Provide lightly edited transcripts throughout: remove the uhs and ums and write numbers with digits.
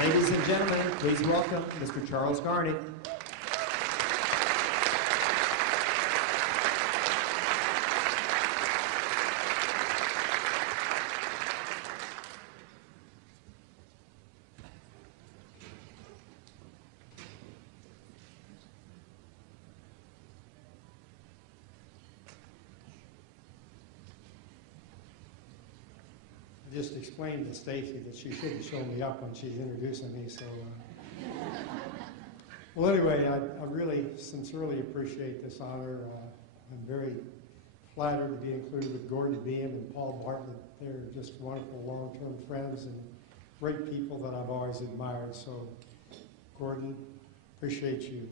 Ladies and gentlemen, please welcome Mr. Charles Garney. I just explained to Stacy that she shouldn't show me up when she's introducing me, so. Well, anyway, I really sincerely appreciate this honor. I'm very flattered to be included with Gordon Beam and Paul Bartlett. They're just wonderful long-term friends and great people that I've always admired. So, Gordon, appreciate you.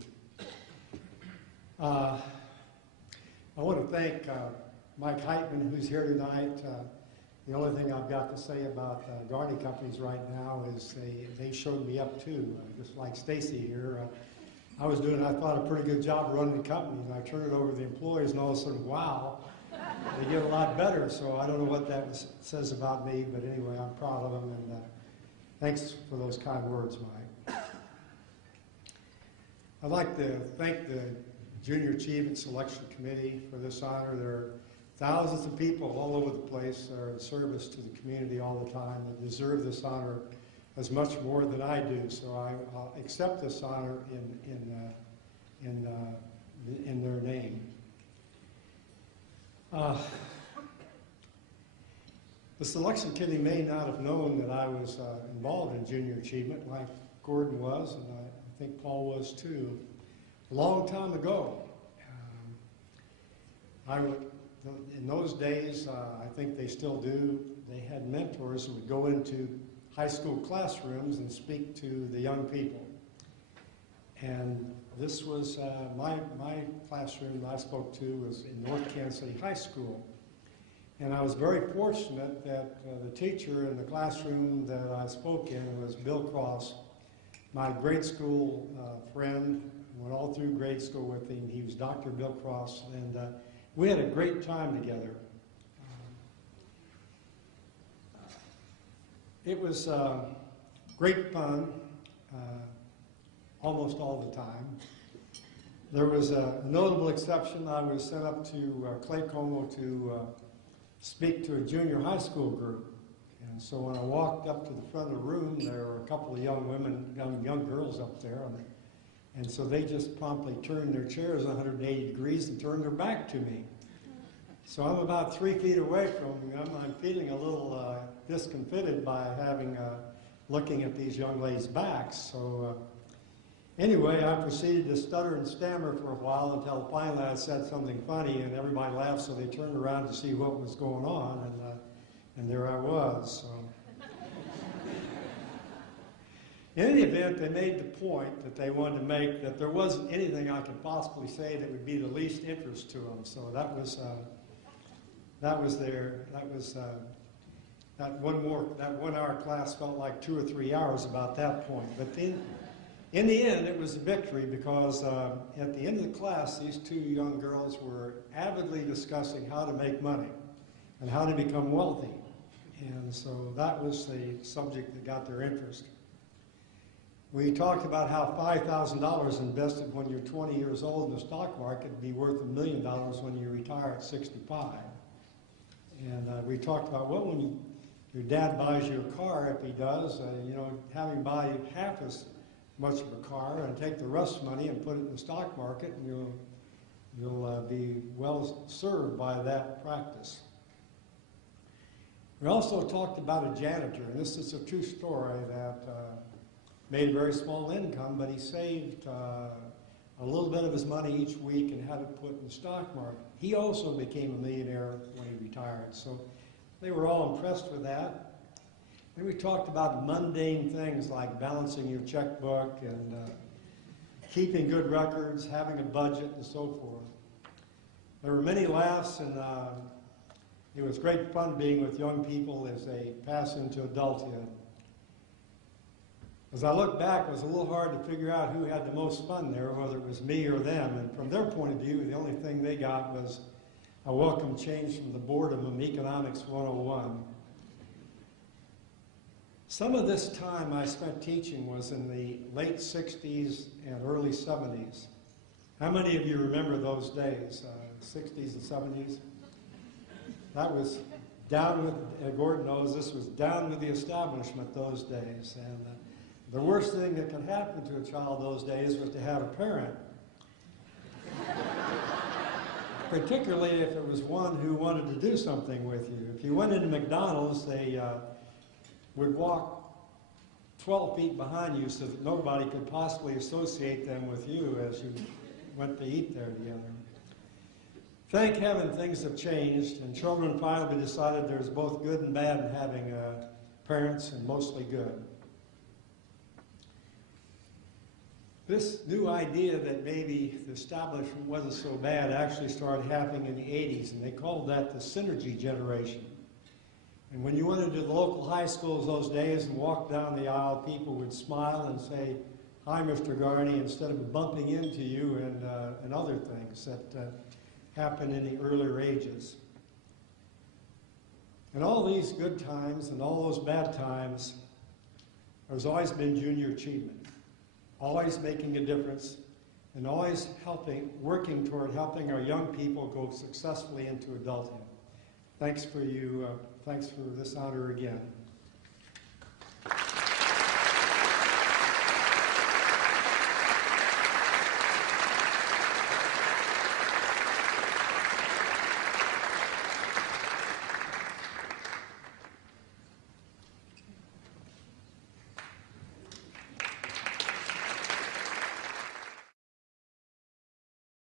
I want to thank Mike Heitman, who's here tonight. The only thing I've got to say about Garney Companies right now is they showed me up too, just like Stacy here. I was doing, I thought, a pretty good job running the company, and I turned it over to the employees, and all of a sudden, wow, they get a lot better. So I don't know what that says about me, but anyway, I'm proud of them, and thanks for those kind words, Mike. I'd like to thank the Junior Achievement Selection Committee for this honor. There are thousands of people all over the place that are in service to the community all the time that deserve this honor as much more than I do. So I'll accept this honor in their name. The selection committee may not have known that I was involved in junior achievement like Gordon was, and I think Paul was too, a long time ago. In those days, I think they still do, they had mentors who would go into high school classrooms and speak to the young people. And this was, my classroom that I spoke to was in North Kansas City High School. And I was very fortunate that the teacher in the classroom that I spoke in was Bill Cross, my grade school friend. Went all through grade school with him. He was Dr. Bill Cross, and we had a great time together. It was great fun, almost all the time. There was a notable exception. I was sent up to Clay Como to speak to a junior high school group. And so when I walked up to the front of the room, there were a couple of young women, young girls up there. And so they just promptly turned their chairs 180 degrees and turned their back to me. So I'm about 3 feet away from them. I'm feeling a little discomfited by looking at these young ladies' backs. So anyway, I proceeded to stutter and stammer for a while until finally I said something funny, and everybody laughed, so they turned around to see what was going on, and there I was. So. In any event, they made the point that they wanted to make that there wasn't anything I could possibly say that would be the least interest to them. So that 1 hour class felt like 2 or 3 hours about that point. But in the end, it was a victory because at the end of the class, these two young girls were avidly discussing how to make money and how to become wealthy. And so that was the subject that got their interest. We talked about how $5,000 invested when you're 20 years old in the stock market would be worth $1 million when you retire at 65. And we talked about, well, when your dad buys you a car, if he does, have him buy you half as much of a car and take the rest of the money and put it in the stock market, and you'll be well served by that practice. We also talked about a janitor, and this is a true story that made a very small income, but he saved a little bit of his money each week and had it put in the stock market. He also became a millionaire when he retired, so they were all impressed with that. And we talked about mundane things like balancing your checkbook and keeping good records, having a budget, and so forth. There were many laughs, and it was great fun being with young people as they pass into adulthood. As I look back, it was a little hard to figure out who had the most fun there, whether it was me or them. And from their point of view, the only thing they got was a welcome change from the boredom of Economics 101. Some of this time I spent teaching was in the late 60s and early 70s. How many of you remember those days, 60s and 70s? That was down with, Gordon knows this was down with the establishment those days. And the worst thing that could happen to a child those days was to have a parent. Particularly if it was one who wanted to do something with you. If you went into McDonald's, they would walk 12 feet behind you so that nobody could possibly associate them with you as you went to eat there together. Thank heaven things have changed, and children finally decided there's both good and bad in having parents, and mostly good. This new idea that maybe the establishment wasn't so bad actually started happening in the 80s, and they called that the synergy generation. And when you went into the local high schools those days and walked down the aisle, people would smile and say, "Hi, Mr. Garney," instead of bumping into you and other things that happened in the earlier ages. And all these good times and all those bad times, there's always been junior achievement, always making a difference, and always working toward helping our young people go successfully into adulthood. Thanks for this honor again.